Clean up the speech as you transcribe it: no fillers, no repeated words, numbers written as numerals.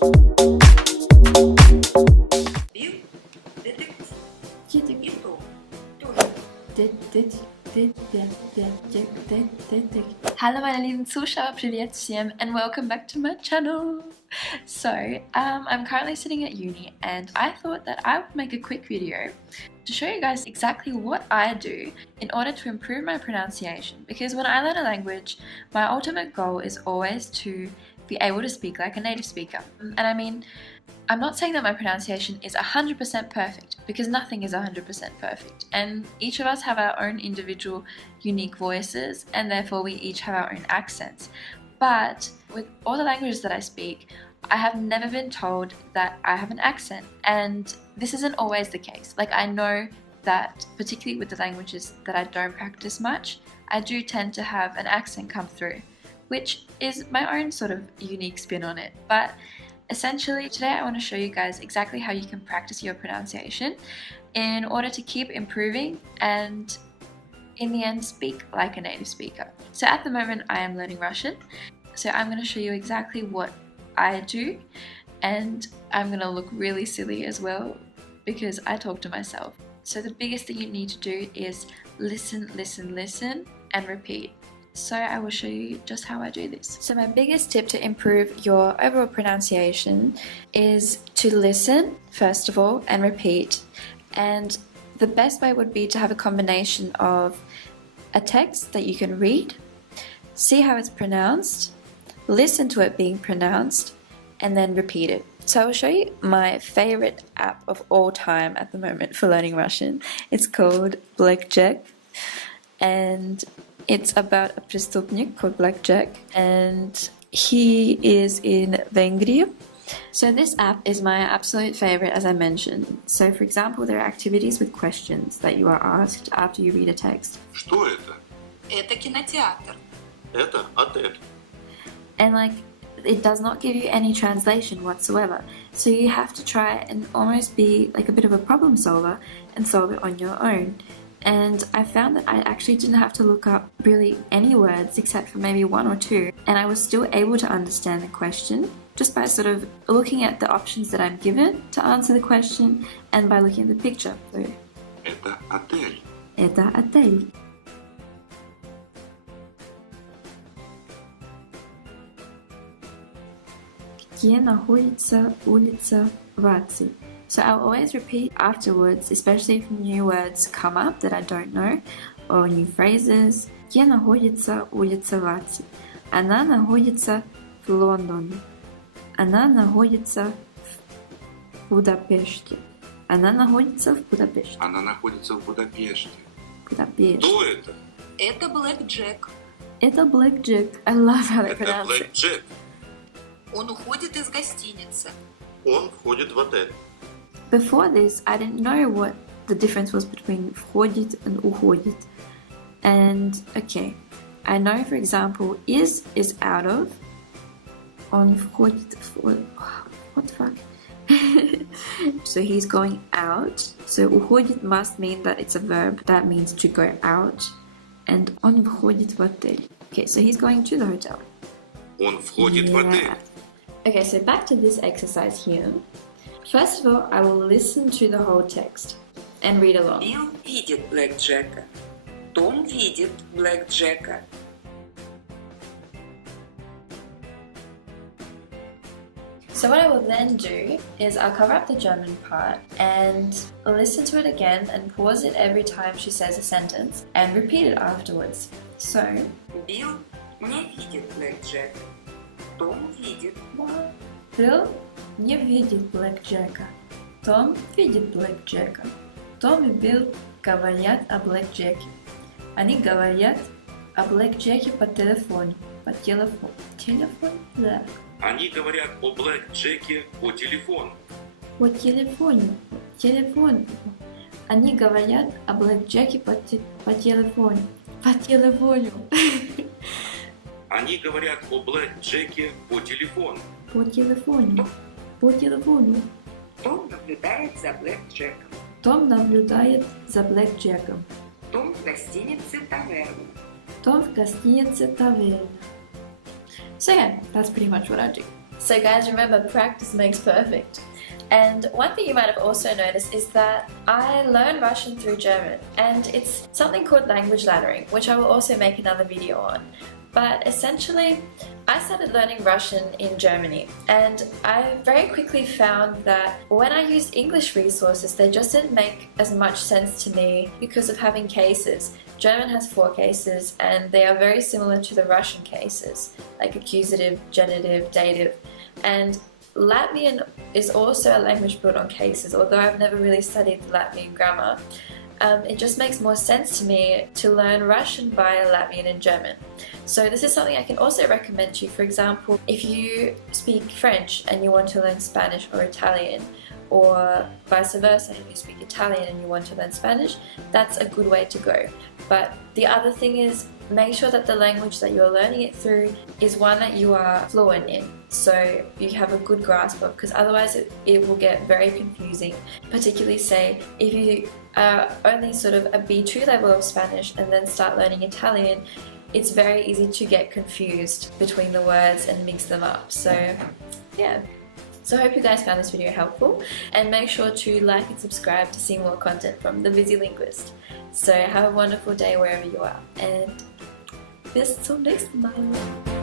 Bill, detektiv. Detektiv. И то. Тоже. Hallo meine lieben Zuschauer, Privyet and welcome back to my channel. So, I'm currently sitting at uni and I thought that I would make a quick video to show you guys exactly what I do in order to improve my pronunciation, because when I learn a language, my ultimate goal is always to be able to speak like a native speaker. And I mean, I'm not saying that my pronunciation is 100% perfect, because nothing is 100% perfect, and each of us have our own individual unique voices, and therefore we each have our own accents. But with all the languages that I speak, I have never been told that I have an accent, and this isn't always the case. Like, I know that particularly with the languages that I don't practice much, I do tend to have an accent come through, which is my own sort of unique spin on it. But essentially, today I want to show you guys exactly how you can practice your pronunciation in order to keep improving and in the end speak like a native speaker. So at the moment I am learning Russian, so I'm going to show you exactly what I do, and I'm going to look really silly as well because I talk to myself. So the biggest thing you need to do is listen, listen, listen and repeat. So I will show you just how I do this. So my biggest tip to improve your overall pronunciation is to listen first of all and repeat. And the best way would be to have a combination of a text that you can read, see how it's pronounced, listen to it being pronounced, and then repeat it. So I will show you my favorite app of all time at the moment for learning Russian. It's called Blackjack, and it's about a преступник called Blackjack, and he is in Vengria. So this app is my absolute favorite, as I mentioned. So for example, there are activities with questions that you are asked after you read a text. Что это? Это кинотеатр. Это отель. And like, it does not give you any translation whatsoever. So you have to try and almost be like a bit of a problem solver and solve it on your own. And I found that I actually didn't have to look up really any words except for maybe one or two, and I was still able to understand the question just by sort of looking at the options that I'm given to answer the question and by looking at the picture. So, Это отель. это отель. Где находится улица Ватси? So I'll always repeat afterwards, especially if new words come up that I don't know, or new phrases. Где находится улица Ватси? Она находится в Лондоне. Она находится в Будапеште. Она находится в Будапеште. Она находится в Будапеште. Будапешт. Что это? Это Блэкджек. Это Blackjack. I love how they Это pronounce it. Блэкджек. Он уходит из гостиницы. Он входит в отель. Before this, I didn't know what the difference was between входит and уходит. And okay, I know, for example, is out of. Он входит в... What the fuck? So he's going out. So уходит must mean that it's a verb. That means to go out. And он входит в отель. Okay, so he's going to the hotel. Он входит в отель. Okay, so back to this exercise here. First of all, I will listen to the whole text and read along. Билл видит Блэкджека. Том видит Блэкджека. So what I will then do is I'll cover up the German part and listen to it again and pause it every time she says a sentence and repeat it afterwards. So, Билл не видит Блэкджека. Том видит. Билл не видит Блэкджека. Том видит Блэкджека. Том и Билл говорят о Блэкджеке. Они говорят о Блэкджеке по телефону. По телефону. Телефон? Да. Они говорят о Блэкджеке по телефону. По телефону. Телефон. Они говорят о Блэкджеке по телефону. По телефону. Они говорят о Блэкджеке по телефону. По телефону. По телефону. Том наблюдает за Блэкджеком. Том наблюдает за Блэкджеком. Том в гостинице таверна. Том в гостинице таверна. So yeah, that's pretty much what I do. So guys, remember, practice makes perfect. And one thing you might have also noticed is that I learned Russian through German, and it's something called language laddering, which I will also make another video on. But essentially, I started learning Russian in Germany, and I very quickly found that when I used English resources, they just didn't make as much sense to me because of having cases. German has 4 cases, and they are very similar to the Russian cases, like accusative, genitive, dative, and Latvian is also a language built on cases, although I've never really studied the Latvian grammar. It just makes more sense to me to learn Russian via Latvian and German. So this is something I can also recommend to you. For example, if you speak French and you want to learn Spanish or Italian, or vice versa, if you speak Italian and you want to learn Spanish, that's a good way to go. But the other thing is, make sure that the language that you're learning it through is one that you are fluent in, so you have a good grasp of, because otherwise it will get very confusing. Particularly, say, if you are only sort of a B2 level of Spanish and then start learning Italian, it's very easy to get confused between the words and mix them up. So yeah. So I hope you guys found this video helpful, and make sure to like and subscribe to see more content from The Busy Linguist. So have a wonderful day wherever you are, and bis zum nächsten Mal.